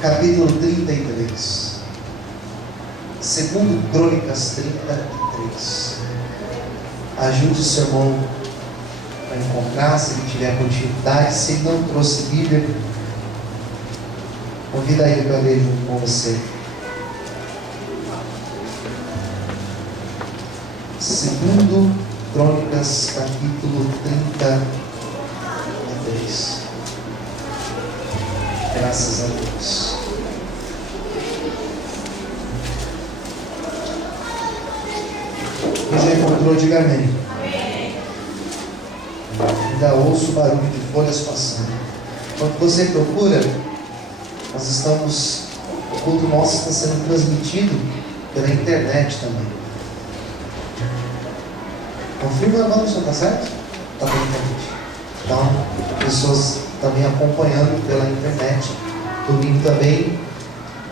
capítulo 33. Segundo Crônicas 33. Ajude o seu irmão a encontrar, se ele tiver continuidade. Se ele não trouxe Bíblia, convida ele para ler junto com você. Segundo Crônicas, capítulo 33. Graças a Deus. Quem já encontrou, diga amém. Ainda ouço o barulho de folhas passando. Enquanto você procura, nós estamos, o culto nosso está sendo transmitido pela internet também. Confirma, irmão, o senhor está certo? Está bem, internet. Então, pessoas também acompanhando pela internet. Domingo também,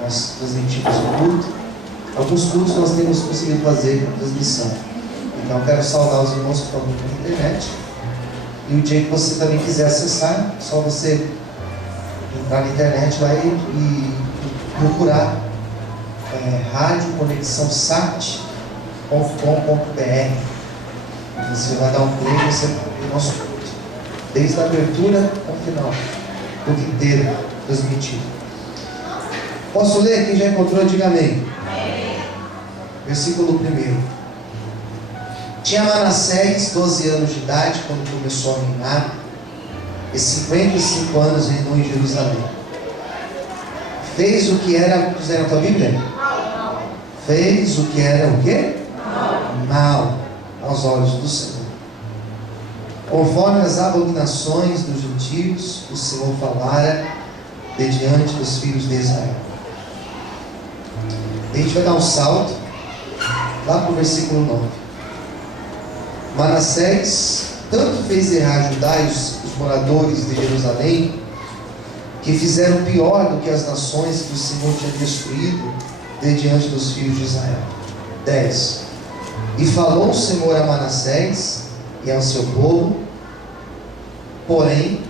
nós transmitimos o culto. Alguns cultos nós temos conseguido fazer a transmissão. Então, quero saudar os irmãos que estão na internet. E o dia que você também quiser acessar, é só você entrar na internet lá e procurar Rádio Conexão Sat.com.br. Você vai dar um clique e você vai ver o nosso culto, desde a abertura ao final, o culto inteiro transmitido. Posso ler? Quem já encontrou, diga amém. Versículo 1. Tinha Manassés 12 anos de idade quando começou a reinar, e 55 anos reinou em Jerusalém. Fez o que era, fizeram a tua Bíblia? Fez o que era o quê? Mal aos olhos do Senhor. Conforme as abominações dos gentios, o Senhor falara de diante dos filhos de Israel. A gente vai dar um salto lá para o versículo 9. Manassés tanto fez errar Judá e os moradores de Jerusalém, que fizeram pior do que as nações que o Senhor tinha destruído de diante dos filhos de Israel. 10. E falou o Senhor a Manassés e ao seu povo, porém,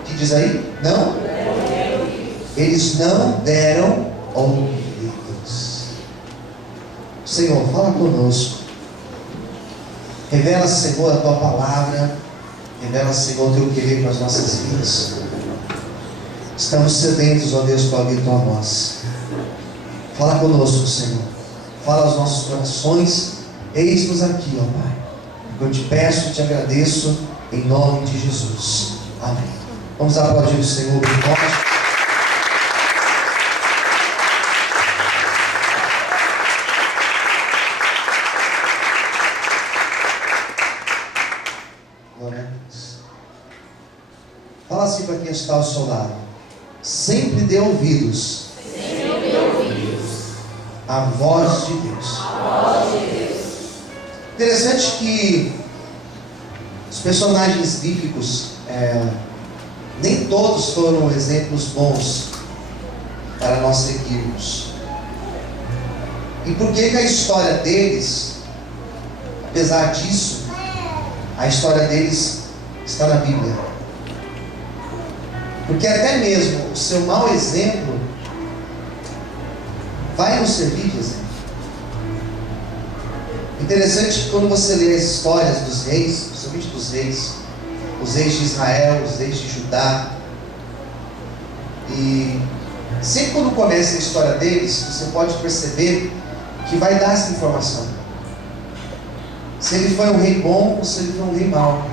o que diz aí? Não? Eles não deram ouvidos. Senhor, fala conosco. Revela, Senhor, a tua palavra. Revela, Senhor, o teu querer para as nossas vidas. Estamos sedentos, ó Deus, para ouvir tua voz. Fala conosco, Senhor. Fala aos nossos corações. Eis-nos aqui, ó Pai. Eu te peço e te agradeço em nome de Jesus. Amém. Vamos aplaudir o Senhor bem forte. Glória a Deus. Fala assim para quem está ao seu lado. Sempre dê ouvidos. A voz de Deus. Interessante que os personagens bíblicos, nem todos foram exemplos bons para nós seguirmos. E por que a história deles, apesar disso, a história deles está na Bíblia? Porque até mesmo o seu mau exemplo vai nos servir de exemplo. Interessante que quando você lê as histórias dos reis, principalmente dos reis, os reis de Israel, os reis de Judá, e sempre quando começa a história deles, você pode perceber que vai dar essa informação. Se ele foi um rei bom ou se ele foi um rei mau.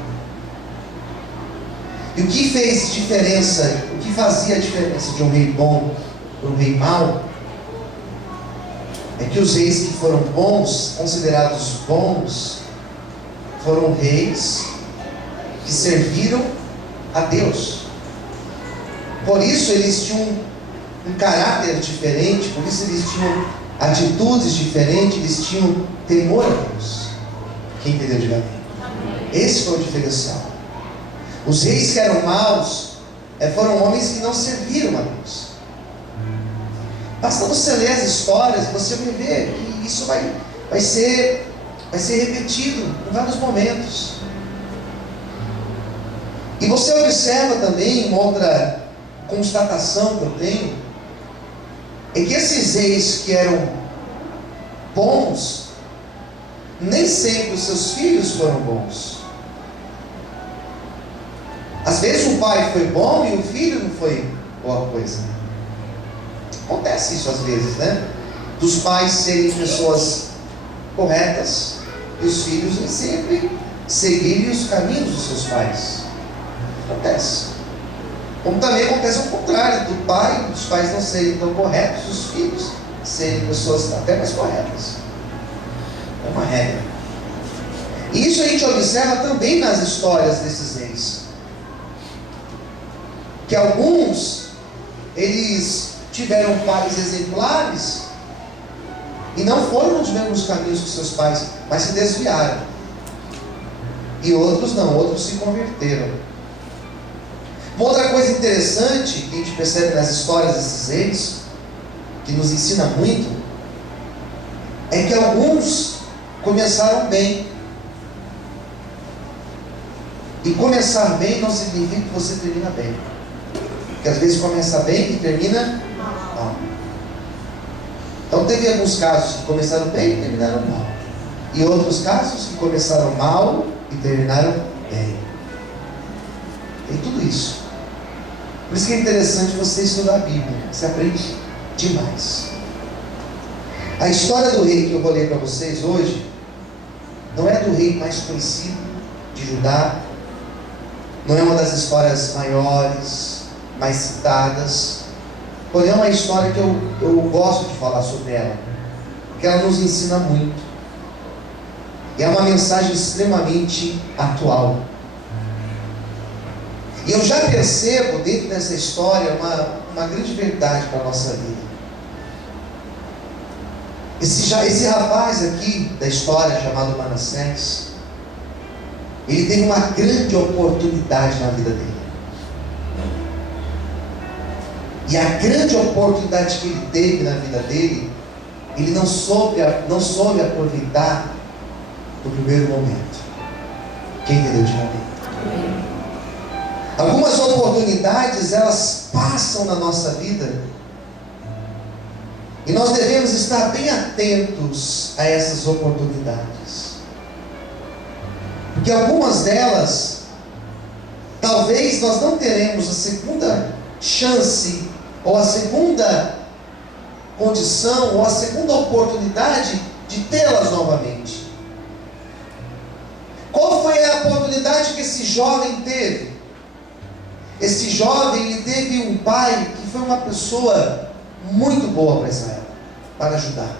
E o que fez diferença, o que fazia a diferença de um rei bom para um rei mau, é que os reis que foram bons, considerados bons, foram reis que serviram a Deus. Por isso eles tinham um caráter diferente, por isso eles tinham atitudes diferentes, eles tinham temor a Deus. Quem entendeu, diga amém. Esse foi o diferencial. Os reis que eram maus foram homens que não serviram a Deus. Basta você ler as histórias, você vai ver que isso vai ser repetido em vários momentos. E você observa também uma outra constatação que eu tenho, é que esses reis que eram bons, nem sempre os seus filhos foram bons. Às vezes o pai foi bom e o filho não foi boa coisa. Acontece isso às vezes, né? Dos pais serem pessoas corretas e os filhos nem sempre seguirem os caminhos dos seus pais. Acontece. Como também acontece ao contrário, dos pais não serem tão corretos, os filhos serem pessoas até mais corretas. É uma regra. E isso a gente observa também nas histórias desses reis. Que alguns, eles tiveram pais exemplares e não foram nos mesmos caminhos que seus pais, mas se desviaram. E outros não, outros se converteram. Uma outra coisa interessante que a gente percebe nas histórias desses reis, que nos ensina muito, é que alguns começaram bem. E começar bem não significa que você termina bem. Porque às vezes começa bem e termina mal. Então teve alguns casos que começaram bem e terminaram mal. E outros casos que começaram mal e terminaram bem. Tem tudo isso. Por isso que é interessante você estudar a Bíblia. Você aprende demais. A história do rei que eu vou ler para vocês hoje não é do rei mais conhecido de Judá. Não é uma das histórias maiores, mais citadas. Porém é uma história que eu gosto de falar sobre ela, porque ela nos ensina muito. E é uma mensagem extremamente atual. E eu já percebo dentro dessa história uma grande verdade para a nossa vida. Esse rapaz aqui da história, chamado Manassés, ele teve uma grande oportunidade na vida dele. E a grande oportunidade que ele teve na vida dele, ele não soube aproveitar no primeiro momento. Quem entendeu? Diga amém. Algumas oportunidades, elas passam na nossa vida, e nós devemos estar bem atentos a essas oportunidades. Porque algumas delas, talvez nós não teremos a segunda chance, ou a segunda condição, ou a segunda oportunidade de tê-las novamente. Qual foi a oportunidade que esse jovem teve? Esse jovem, ele teve um pai que foi uma pessoa muito boa para Israel, para ajudar.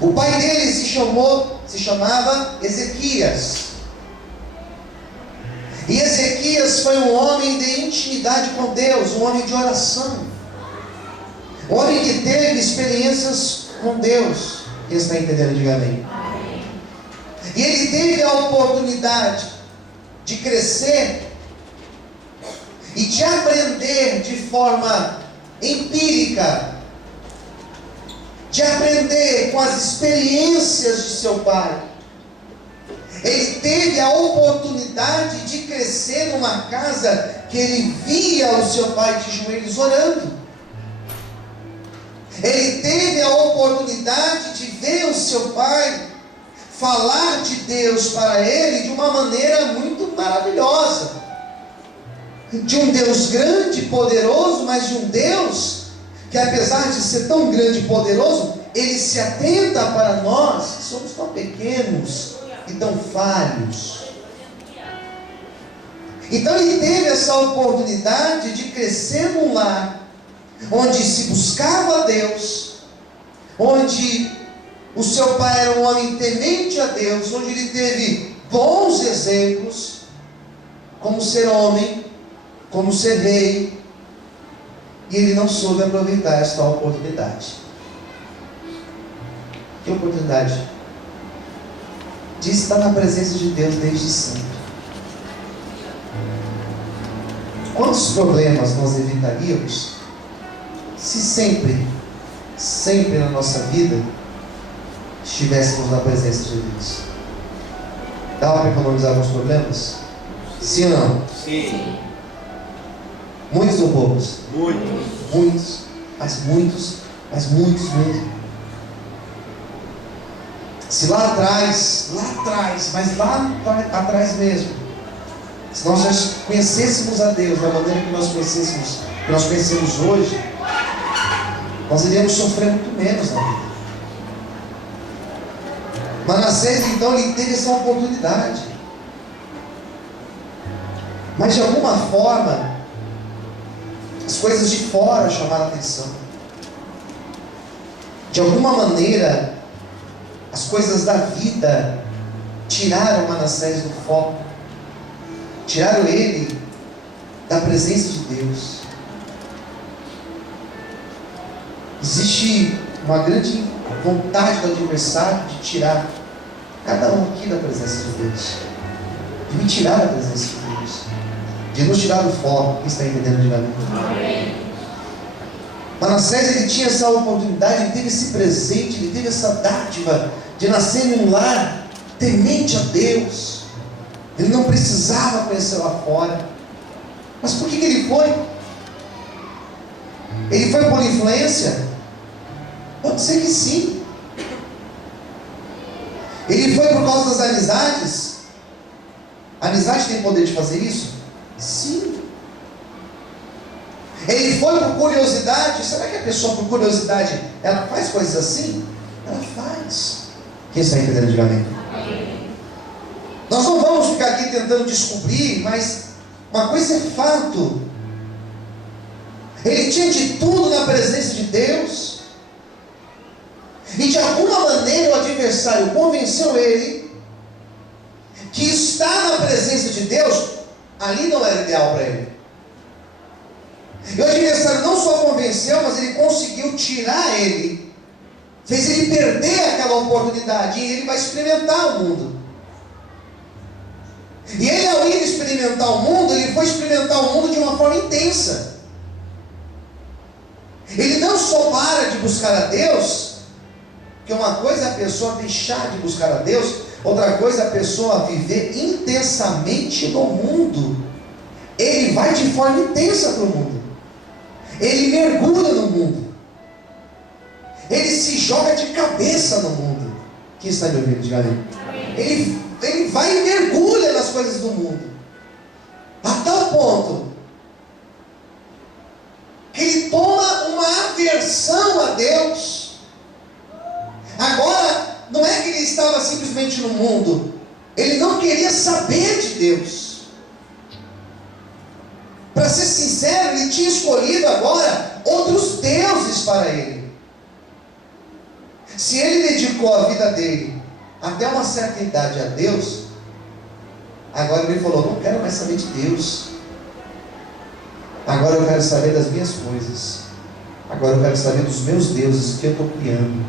O pai dele se chamava Ezequias. E Ezequias foi um homem de intimidade com Deus, um homem de oração, um homem que teve experiências com Deus. Quem está entendendo? Diga amém. E ele teve a oportunidade de crescer e de aprender de forma empírica, de aprender com as experiências de seu pai. Ele teve a oportunidade de crescer numa casa que ele via o seu pai de joelhos orando. Ele teve a oportunidade de ver o seu pai falar de Deus para ele de uma maneira muito maravilhosa. De um Deus grande e poderoso, mas de um Deus que, apesar de ser tão grande e poderoso, ele se atenta para nós que somos tão pequenos e tão falhos. Então ele teve essa oportunidade de crescer num lar onde se buscava a Deus, onde o seu pai era um homem temente a Deus, onde ele teve bons exemplos, como ser homem, como ser rei, e ele não soube aproveitar esta oportunidade. Que oportunidade? De estar na presença de Deus desde sempre. Quantos problemas nós evitaríamos se sempre na nossa vida estivéssemos na presença de Deus? Dá para economizar alguns problemas? Sim ou não? Sim. Muitos ou poucos? Muitos. Muitos. mas muitos mesmo. Se lá atrás, mas lá atrás mesmo, se nós já conhecêssemos a Deus da maneira que nós conhecemos hoje, nós iríamos sofrer muito menos na vida. Manassés, então, ele teve essa oportunidade, mas de alguma forma as coisas de fora chamaram a atenção. De alguma maneira as coisas da vida tiraram Manassés do foco, tiraram ele da presença de Deus. Existe uma grande vontade do adversário de tirar cada um aqui da presença de Deus, de me tirar da presença de Deus, de nos tirar do foco. Quem está entendendo de amém? Manassés, ele tinha essa oportunidade, ele teve esse presente, ele teve essa dádiva de nascer em um lar temente a Deus. Ele não precisava conhecer lá fora. Mas por que ele foi? Ele foi por influência? Pode ser que sim. Ele foi por causa das amizades? A amizade tem poder de fazer isso? Sim. Ele foi por curiosidade? Será que a pessoa por curiosidade ela faz coisas assim? Ela faz. Quem está entendendo de amém? Nós não vamos ficar aqui tentando descobrir, mas uma coisa é fato. Ele tinha de tudo na presença de Deus, e de alguma maneira o adversário convenceu ele que estar na presença de Deus ali não era ideal para ele. E o adversário não só convenceu, mas ele conseguiu tirar ele, fez ele perder aquela oportunidade, e ele vai experimentar o mundo. E ele, ao ir experimentar o mundo, ele foi experimentar o mundo de uma forma intensa. Ele não só para de buscar a Deus, porque uma coisa é a pessoa deixar de buscar a Deus, outra coisa é a pessoa viver intensamente no mundo. Ele vai de forma intensa para o mundo, ele mergulha no mundo, ele se joga de cabeça no mundo. Quem está me ouvindo? Diga amém. Ele vai e mergulha nas coisas do mundo, a tal ponto que ele toma uma aversão a Deus. Agora, não é que ele estava simplesmente no mundo, ele não queria saber de Deus. Para ser sincero, ele tinha escolhido agora outros deuses para ele. Se ele dedicou a vida dele até uma certa idade a Deus, agora ele falou: não quero mais saber de Deus, agora eu quero saber das minhas coisas, agora eu quero saber dos meus deuses que eu estou criando.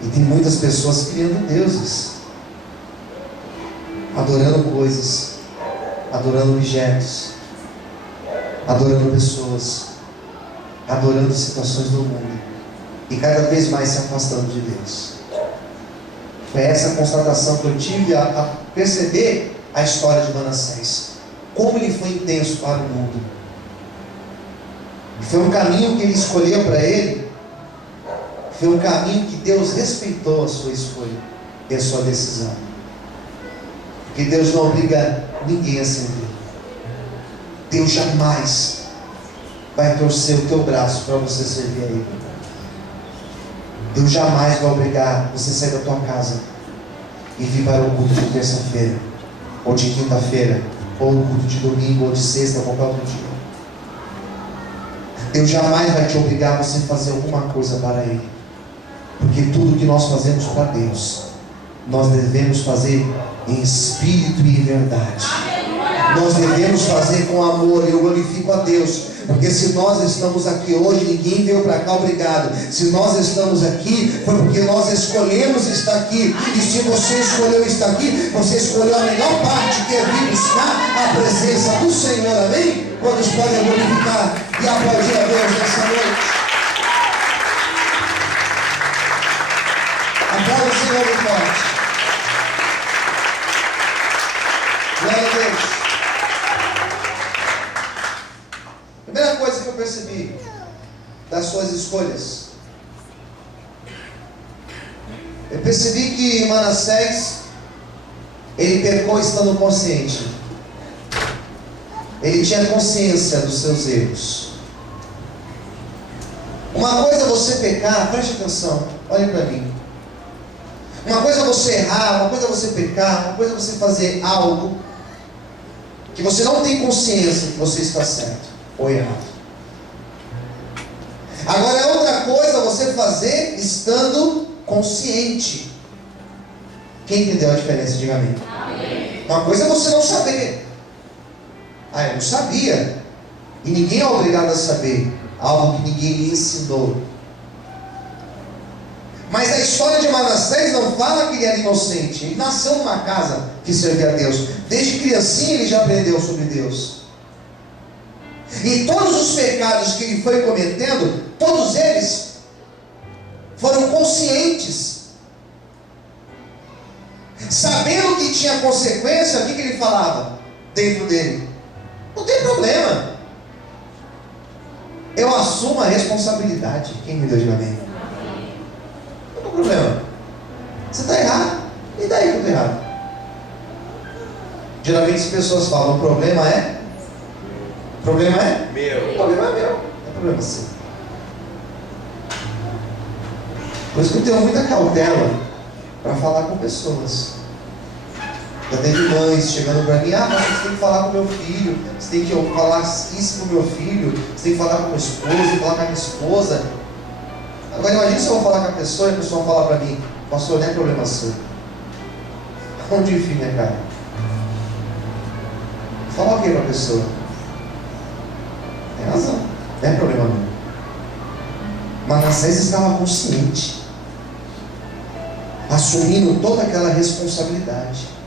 E tem muitas pessoas criando deuses, adorando coisas, adorando objetos, adorando pessoas, adorando situações do mundo, e cada vez mais se afastando de Deus. Foi essa constatação que eu tive a perceber a história de Manassés, como ele foi intenso para o mundo. Foi um caminho que ele escolheu para ele, foi um caminho que Deus respeitou a sua escolha e a sua decisão, porque Deus não obriga ninguém a servir. Deus jamais vai torcer o teu braço para você servir a Ele. Deus jamais vai obrigar você a sair da tua casa e vir para o culto de terça-feira, ou de quinta-feira, ou o culto de domingo, ou de sexta, ou qualquer outro dia. Deus jamais vai te obrigar a você fazer alguma coisa para Ele, porque tudo que nós fazemos para Deus, nós devemos fazer em espírito e em verdade. Nós devemos fazer com amor. Eu glorifico a Deus, porque se nós estamos aqui hoje, ninguém veio para cá obrigado. Se nós estamos aqui, foi porque nós escolhemos estar aqui. E se você escolheu estar aqui, você escolheu a melhor parte, que é vir buscar a presença do Senhor. Amém? Quantos podem glorificar e aplaudir a Deus nessa noite? Aplauda o Senhor bem forte. Glória a Deus. Primeira coisa que eu percebi das suas escolhas. Eu percebi que Manassés, ele pecou estando consciente. Ele tinha consciência dos seus erros. Uma coisa é você pecar, preste atenção, olhe para mim. Uma coisa é você errar, uma coisa é você pecar, uma coisa é você fazer algo que você não tem consciência que você está certo ou errado. Agora é outra coisa você fazer estando consciente. Quem entendeu a diferença? Diga amém. Amém. Uma coisa é você não saber. Eu não sabia. E ninguém é obrigado a saber algo que ninguém lhe ensinou. Mas a história de Manassés não fala que ele era inocente. Ele nasceu numa casa que servia a Deus. Desde criancinha ele já aprendeu sobre Deus. E todos os pecados que ele foi cometendo, todos eles foram conscientes. Sabendo que tinha consequência, o que ele falava dentro dele? Não tem problema. Eu assumo a responsabilidade. Quem me deu de amém? Não tem problema. Você está errado. E daí que eu estou errado? Geralmente as pessoas falam, o problema é? O problema é? Meu. O problema é meu. Não é problema seu. Por isso que eu tenho muita cautela para falar com pessoas. Já teve mães chegando para mim, mas você tem que falar com meu filho, você tem que falar isso com meu filho, você tem que falar com meu esposo, tem que falar com a minha esposa. Agora imagine se eu vou falar com a pessoa e a pessoa falar para mim, pastor, não é problema seu. Onde enfim, minha cara? Falar o que para a pessoa? Tem razão, não é problema meu. Manassés estava consciente, assumindo toda aquela responsabilidade.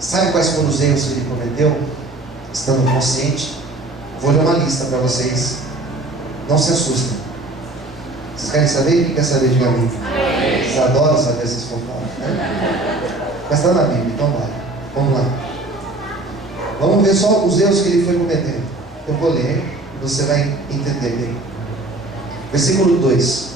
Sabe quais foram os erros que ele cometeu? Estando consciente. Vou ler uma lista para vocês. Não se assustem. Vocês querem saber? Quem quer saber? Diga a mim. Vocês adoram saber essas fofocas, né? Mas está na Bíblia, então vai. Vamos lá. Vamos ver só os erros que ele foi cometendo. Eu vou ler e você vai entender bem. Versículo 2.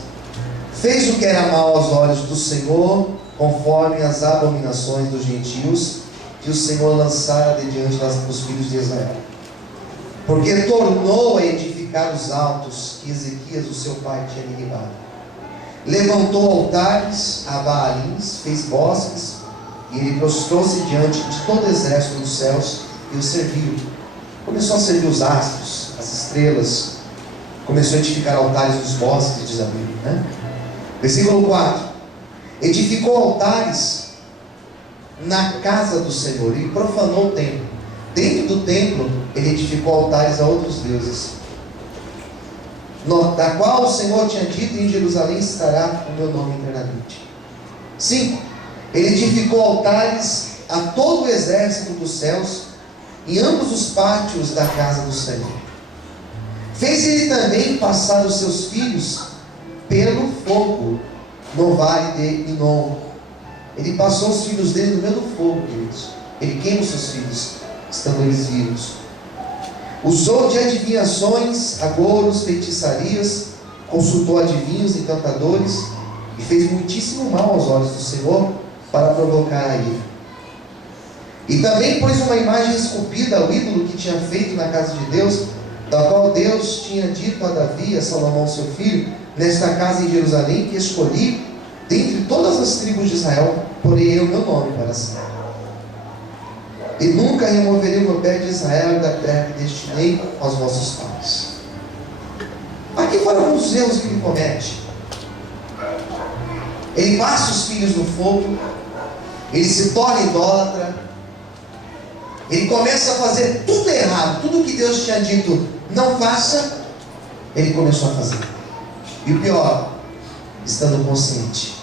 Fez o que era mal aos olhos do Senhor, conforme as abominações dos gentios que o Senhor lançara de diante dos filhos de Israel. Porque tornou a edificar os altos que Ezequias, o seu pai, tinha derribado. Levantou altares a Baalins, fez bosques, e ele prostrou-se diante de todo o exército dos céus e o serviu. Começou a servir os astros, as estrelas, começou a edificar altares nos bosques, diz a Bíblia, né? Versículo 4. Edificou altares na casa do Senhor, ele profanou o templo. Dentro do templo, ele edificou altares a outros deuses, da qual o Senhor tinha dito, em Jerusalém estará o meu nome eternamente. 5. Ele edificou altares a todo o exército dos céus, em ambos os pátios da casa do Senhor. Fez ele também passar os seus filhos pelo fogo no vale de Inom. Ele passou os filhos dele no meio do fogo, queridos. Ele queima os seus filhos, estando eles vivos. Usou de adivinhações, agouros, feitiçarias, consultou adivinhos e encantadores, e fez muitíssimo mal aos olhos do Senhor, para provocar a ira. E também pôs uma imagem esculpida ao ídolo que tinha feito na casa de Deus, da qual Deus tinha dito a Davi, a Salomão seu filho, nesta casa em Jerusalém, que escolhi dentre todas as tribos de Israel, porei eu o meu nome para sempre. E nunca removerei o meu pé de Israel e da terra que destinei aos vossos pais. Aqui foram os erros que ele comete. Ele passa os filhos no fogo, ele se torna idólatra, ele começa a fazer tudo errado, tudo que Deus tinha dito não faça, ele começou a fazer. E o pior, estando consciente.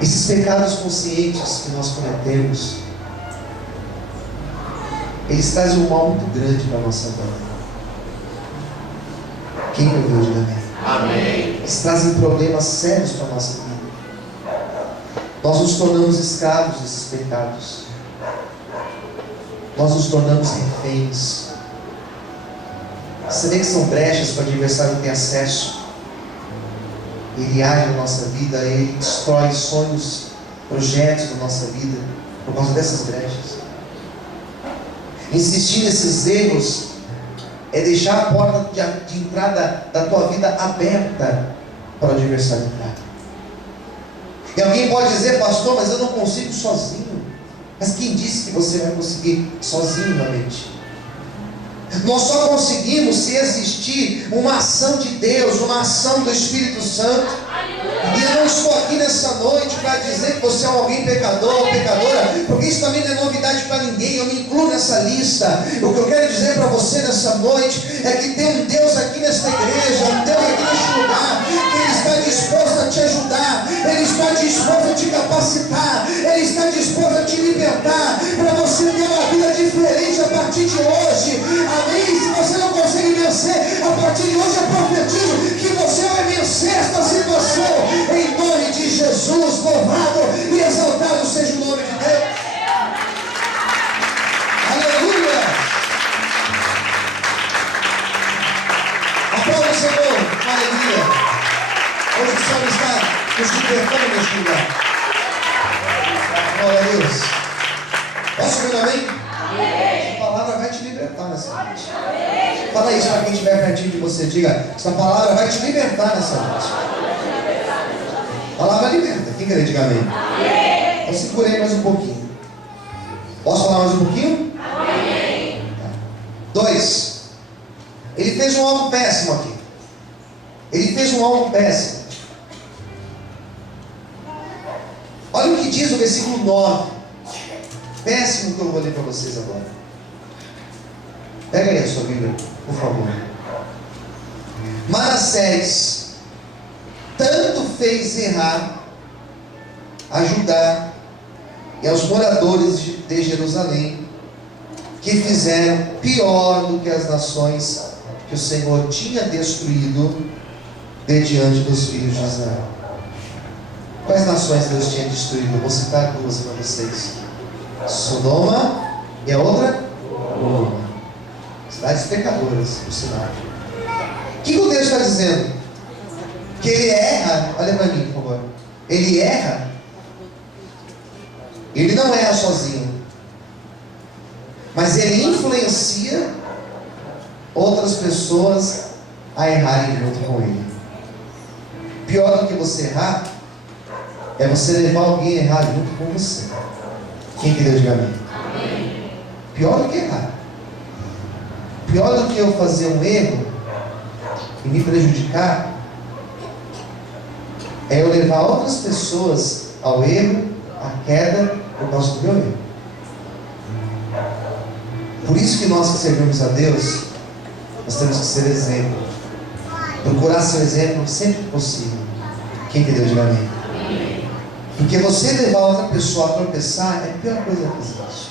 Esses pecados conscientes que nós cometemos, eles trazem um mal muito grande para a nossa vida. Quem me ouviu, diga amém. Amém. Eles trazem problemas sérios para a nossa vida. Nós nos tornamos escravos desses pecados. Nós nos tornamos reféns Você vê que são brechas que o adversário tem acesso. Ele age na nossa vida, ele destrói sonhos, projetos da nossa vida, por causa dessas brechas. Insistir nesses erros é deixar a porta de entrada da tua vida aberta para o adversário entrar. E alguém pode dizer, pastor, mas eu não consigo sozinho. Mas quem disse que você vai conseguir sozinho na mente? Nós só conseguimos se existir uma ação de Deus, uma ação do Espírito Santo. E eu não estou aqui nessa noite para dizer que você é alguém pecador ou pecadora, porque isso também não é novidade para ninguém, eu me incluo nessa lista. O que eu quero dizer para você nessa noite é que tem um Deus aqui nesta igreja, um Deus aqui neste lugar, que Ele está disposto a te ajudar, Ele está disposto a te capacitar, Ele está disposto a te libertar, para você ter uma vida diferente a partir de hoje. Amém? Se você não consegue vencer, a partir de hoje eu profetizo que você vai vencer esta situação. Em nome de Jesus, louvado e exaltado seja o nome de Deus. Aleluia! Aplauda o Senhor, aleluia! Hoje o Senhor está nos libertando neste lugar. Glória a Deus. Posso ouvir um amém? Essa palavra vai te libertar nessa noite. Fala isso para quem estiver pertinho de você. Diga, essa palavra vai te libertar nessa noite. A palavra liberta. Quem quer dizer amém? Amém. Eu segurei mais um pouquinho. Posso falar mais um pouquinho? Amém. 2. Ele fez um algo péssimo aqui. Ele fez um algo péssimo. Olha o que diz o versículo 9. Péssimo que eu vou ler para vocês agora. Pega aí a sua Bíblia, por favor. Manassés tanto fez errar a Judá e aos moradores de Jerusalém, que fizeram pior do que as nações que o Senhor tinha destruído de diante dos filhos de Israel. Quais nações Deus tinha destruído? Eu vou citar duas para vocês: Sodoma e a outra? Gomorra. Cidades pecadoras, por sinal. O que o Deus está dizendo? Que ele erra. Olha para mim, por favor. Ele erra. Ele não erra sozinho, mas ele influencia outras pessoas a errarem junto com ele. Pior do que você errar é você levar alguém a errar junto com você. Quem que Deus diga amém? Pior do que errar, pior do que eu fazer um erro e me prejudicar, é eu levar outras pessoas ao erro, à queda, por causa do meu erro. Por isso que nós que servimos a Deus, nós temos que ser exemplo. Procurar ser exemplo sempre que possível. Quem que Deus diga amém? Porque você levar outra pessoa a tropeçar é a pior coisa que existe.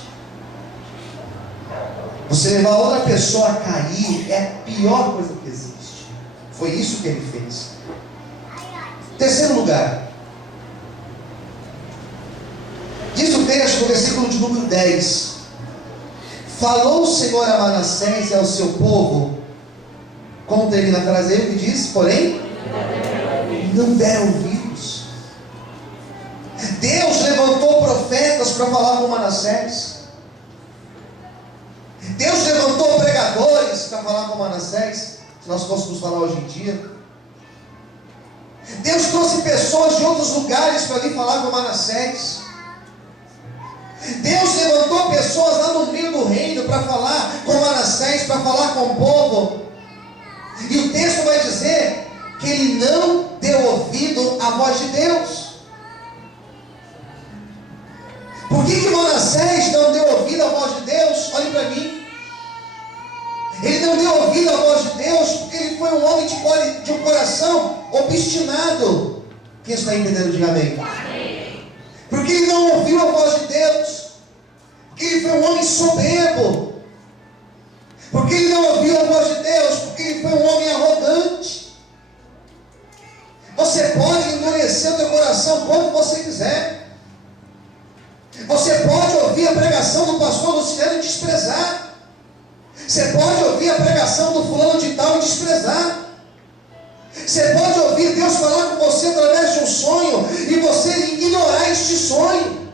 Você levar outra pessoa a cair é a pior coisa que existe. Foi isso que ele fez. Terceiro lugar, diz o texto no versículo de número 10: falou o Senhor a Manassés e ao seu povo, como termina a frase aí, que diz, porém, não deram ouvidos. Deus levantou profetas para falar com Manassés. Deus levantou pregadores para falar com Manassés, se nós fôssemos falar hoje em dia. Deus trouxe pessoas de outros lugares para vir falar com Manassés. Deus levantou pessoas lá no meio do reino para falar com Manassés, para falar com o povo. E o texto vai dizer que ele não deu ouvido à voz de Deus. Por que Manassés não deu ouvido à voz de Deus? Olhe para mim. Ele não deu ouvido à voz de Deus porque ele foi um homem de um coração obstinado. Quem está entendendo? Diga amém. Porque ele não ouviu a voz de Deus. Porque ele foi um homem soberbo. Porque ele não ouviu a voz de Deus. Porque ele foi um homem arrogante. Você pode endurecer o teu coração quando você quiser. Você pode ouvir a pregação do pastor Luciano e desprezar. Você pode ouvir a pregação do fulano de tal e desprezar. Você pode ouvir Deus falar com você através de um sonho e você ignorar este sonho.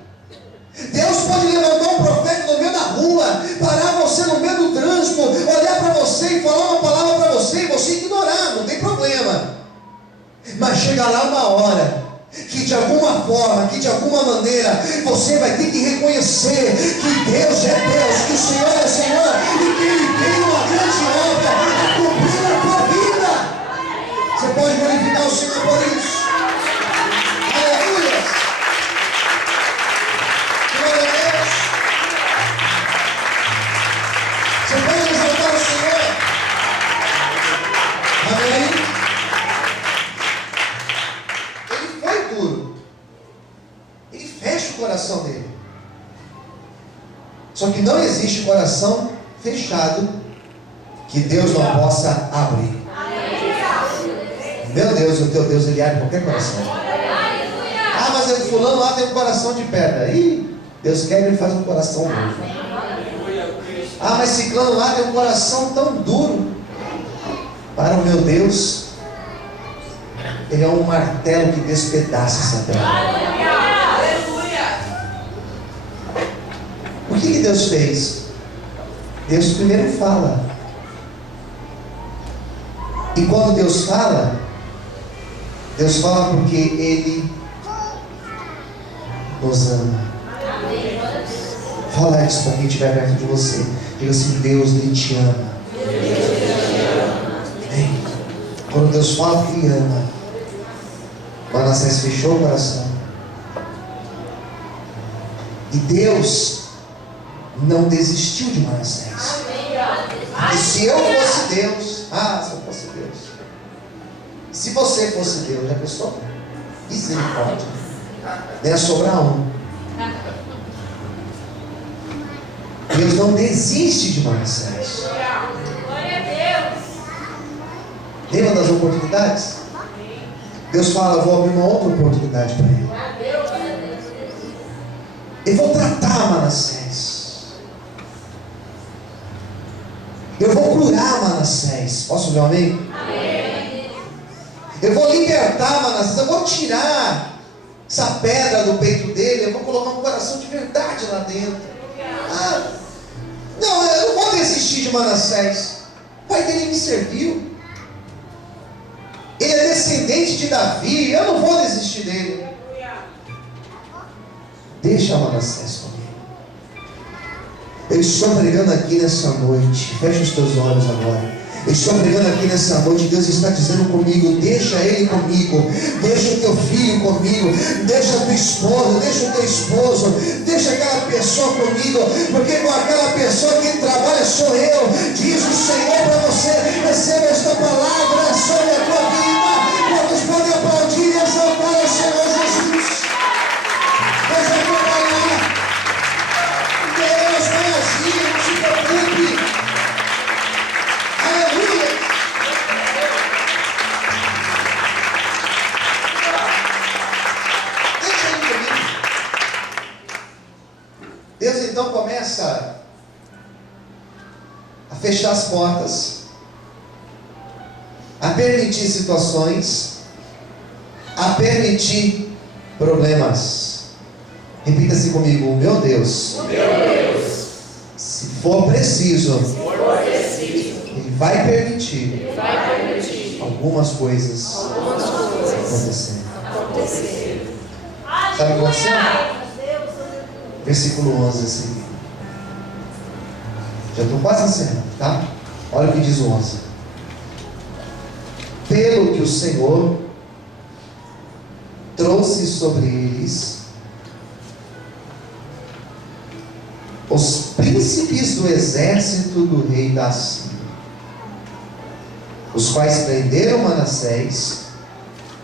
Deus pode levantar um profeta no meio da rua, parar você no meio do trânsito, olhar para você e falar uma palavra para você e você ignorar, não tem problema. Mas chega lá uma hora que de alguma forma, que de alguma maneira você vai ter que reconhecer que Deus é Deus, que o Senhor é Senhor e que Ele tem uma grande obra a cumprir na tua vida. Você pode glorificar o Senhor por isso. Aleluia. Glória a Deus. Você pode exaltar o Senhor. Amém. Ele foi duro. Ele fecha o coração dele. Só que não existe coração fechado que Deus não possa abrir. Meu Deus, o teu Deus, Ele abre qualquer coração. Ah, mas o fulano lá tem um coração de pedra. Ih, Deus quer, Ele faz um coração novo. Ah, mas ciclano lá tem um coração tão duro. Para o meu Deus, Ele é um martelo que despedaça essa terra. O que Deus fez? Deus primeiro fala. E quando Deus fala porque Ele nos ama. Fala isso para quem estiver perto de você. Diga assim: Deus, Ele te ama. Amém. Quando Deus fala que Ele ama, Manassés fechou o coração. E Deus não desistiu de Manassés. E se eu fosse Deus, se eu fosse Deus, se você fosse Deus, já pensou? Misericórdia, ia sobrar um. Deus não desiste de Manassés. Glória a Deus. Lembra das oportunidades? Deus fala: eu vou abrir uma outra oportunidade para ele. Eu vou tratar Manassés. Eu vou curar Manassés. Posso ver um amém? Amém. Eu vou libertar Manassés. Eu vou tirar essa pedra do peito dele. Eu vou colocar um coração de verdade lá dentro. Não, eu não vou desistir de Manassés. O pai dele me serviu. Ele é descendente de Davi. Eu não vou desistir dele. Deixa Manassés comigo. Eu estou pregando aqui nessa noite. Fecha os teus olhos agora. Eu estou pregando aqui nessa noite. Deus está dizendo comigo: deixa ele comigo. Deixa o teu filho comigo. Deixa a tua esposa. Deixa o teu esposo. Deixa aquela pessoa comigo. Porque com aquela pessoa que trabalha sou eu. Diz o Senhor para você: receba esta palavra sobre a tua vida. Quantos podem aplaudir e exaltar o Senhor Jesus? Deus vai trabalhar. Deus vai agir. Não se preocupe. Aleluia. Deixa ele comigo. Deus então começa a fechar as portas, a permitir situações, a permitir problemas. Repita-se comigo: meu Deus, se for preciso, Ele vai permitir algumas coisas acontecerem. Sabe o que aconteceu? Versículo 11 assim. Já estou quase encerrando, tá? Olha o que diz o 11. Pelo que o Senhor trouxe sobre eles os príncipes do exército do rei da Assíria, os quais prenderam Manassés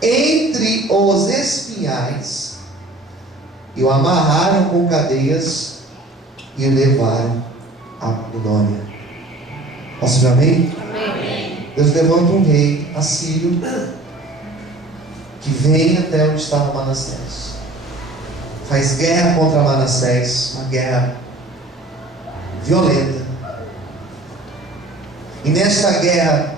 entre os espinhais e o amarraram com cadeias e o levaram à Babilônia. Posso ver amém? Amém. Deus levanta um rei assírio que vem até onde estava Manassés, faz guerra contra Manassés, uma guerra violenta, E nesta guerra,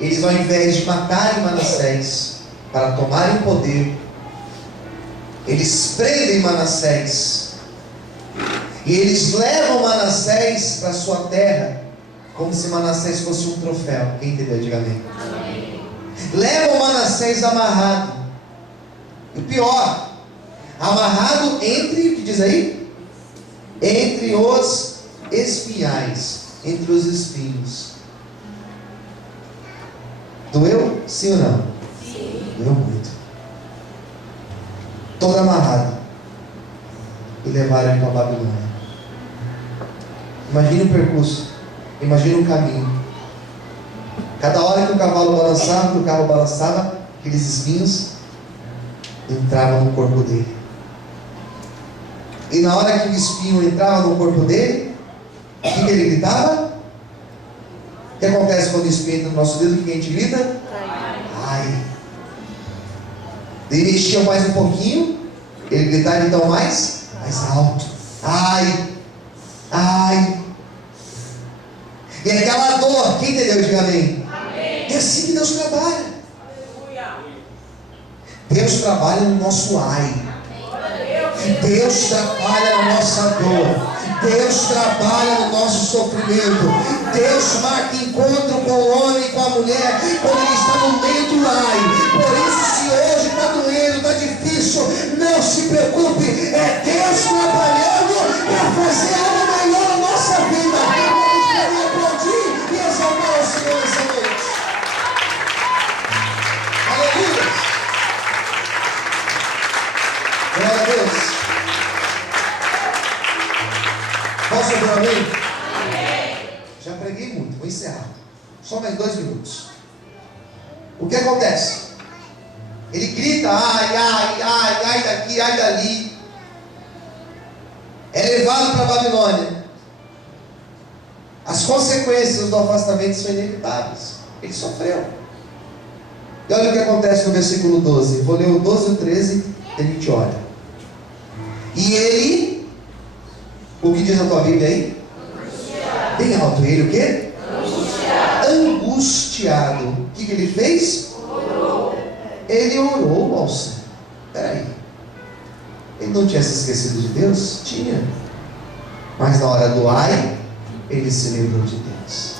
eles, ao invés de matarem Manassés para tomarem o poder, eles prendem Manassés e eles levam Manassés para sua terra, como se Manassés fosse um troféu. Quem entendeu? Diga amém. Amém. Levam Manassés amarrado. E o pior, amarrado entre, o que diz aí? Entre os espinhais, entre os espinhos. Doeu? Sim ou não? Sim. Doeu muito. Todo amarrado. E levaram ele para a Babilônia. Imagine o percurso. Imagine o caminho. Cada hora que o cavalo balançava, que o carro balançava, aqueles espinhos entravam no corpo dele. E na hora que o espinho entrava no corpo dele, o que ele gritava? O que acontece quando o espinho entra no nosso dedo? O que a gente grita? Ai. Ele mexia mais um pouquinho, ele gritava então mais alto. Ai. Ai. E aquela dor, quem entendeu? Diga amém. Amém. É assim que Deus trabalha. Aleluia. Deus trabalha no nosso ai. Deus trabalha na nossa dor. Deus trabalha no nosso sofrimento. Deus marca encontro com o homem e com a mulher quando ele está no meio do ai. Por isso, se hoje está doendo, está difícil, não se preocupe. É Deus trabalhando para fazer algo melhor na nossa vida. Vamos aplaudir e exaltar o Senhor essa noite. Aleluia. Glória a Deus. Posso ouvir amém? Amém? Já preguei muito, vou encerrar. Só mais 2 minutos. O que acontece? Ele grita, ai daqui, ai dali. É levado para a Babilônia. As consequências do afastamento são inevitáveis. Ele sofreu. E olha o que acontece no versículo 12. Vou ler o 12 e o 13, e a gente olha. E ele, o que diz a tua Bíblia aí? Angustiado. Bem alto, ele o quê? Angustiado. O que ele fez? Orou. Ele orou ao Senhor. Peraí. Ele não tinha se esquecido de Deus? Tinha. Mas na hora do ai, ele se lembrou de Deus.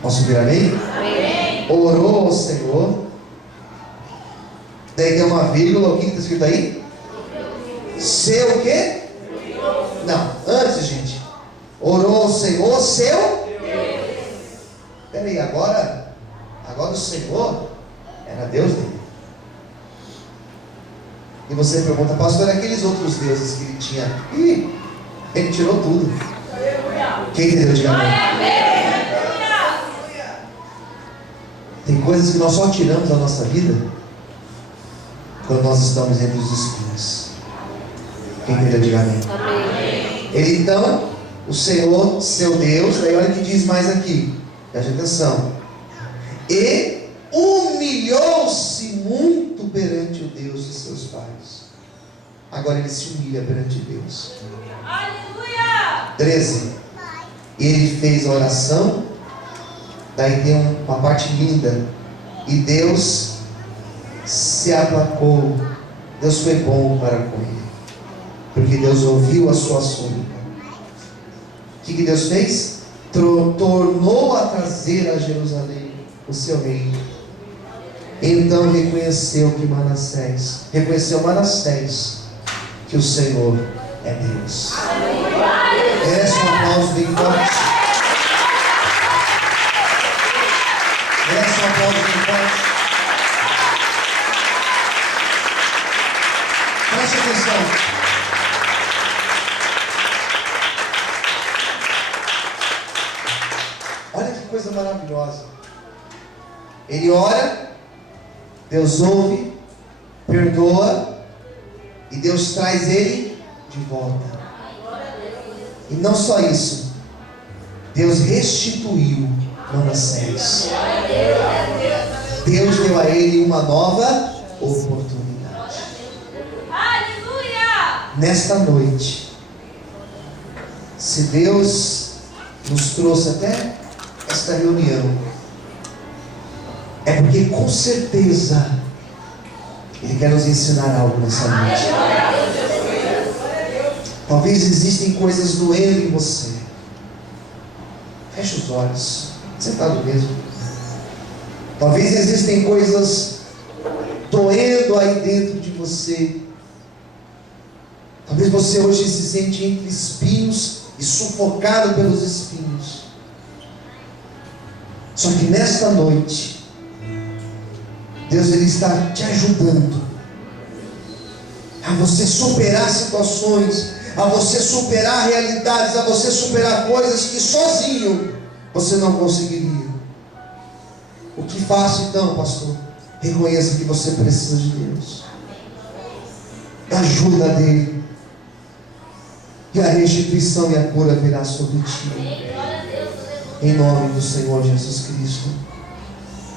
Posso ouvir amém? Amém. Orou ao Senhor. Daí tem uma vírgula. O que está escrito aí? Seu o quê? Não, antes, gente. Orou ao Senhor, seu Deus. Peraí, agora o Senhor era Deus dele. E você pergunta, pastor, aqueles outros deuses que ele tinha? Ih, ele tirou tudo. Quem entendeu? Diga amém. Tem coisas que nós só tiramos da nossa vida quando nós estamos entre os espinhos. Quem entendeu? Diga amém. Amém. Ele então, o Senhor, seu Deus, aí olha o que diz mais aqui, preste atenção. E humilhou-se muito perante o Deus de seus pais. Agora ele se humilha perante Deus. Aleluia! 13. E ele fez a oração. Daí tem uma parte linda. E Deus se aplacou. Deus foi bom para com ele, porque Deus ouviu a sua súplica. O que Deus fez? Tornou a trazer a Jerusalém o seu reino. Então reconheceu Manassés que o Senhor é Deus. Merece um aplauso bem forte. Merece um aplauso bem forte. Preste atenção. Olha que coisa maravilhosa. Ele ora, Deus ouve, perdoa, e Deus traz ele de volta. E não só isso, Deus restituiu Manassés. Deus deu a ele uma nova oportunidade. Aleluia! Nesta noite, se Deus nos trouxe até esta reunião, é porque com certeza Ele quer nos ensinar algo nessa noite. Talvez existem coisas doendo em você. Feche os olhos, sentado mesmo. Talvez existem coisas doendo aí dentro de você. Talvez você hoje se sente entre espinhos e sufocado pelos espinhos. Só que nesta noite, Deus Ele está te ajudando a você superar situações, a você superar realidades, a você superar coisas que sozinho você não conseguiria. O que faço então, pastor? Reconheça que você precisa de Deus, da ajuda dEle, e a restituição e a cura virá sobre ti, em nome do Senhor Jesus Cristo.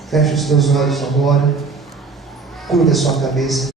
Feche os teus olhos agora, curva a sua cabeça.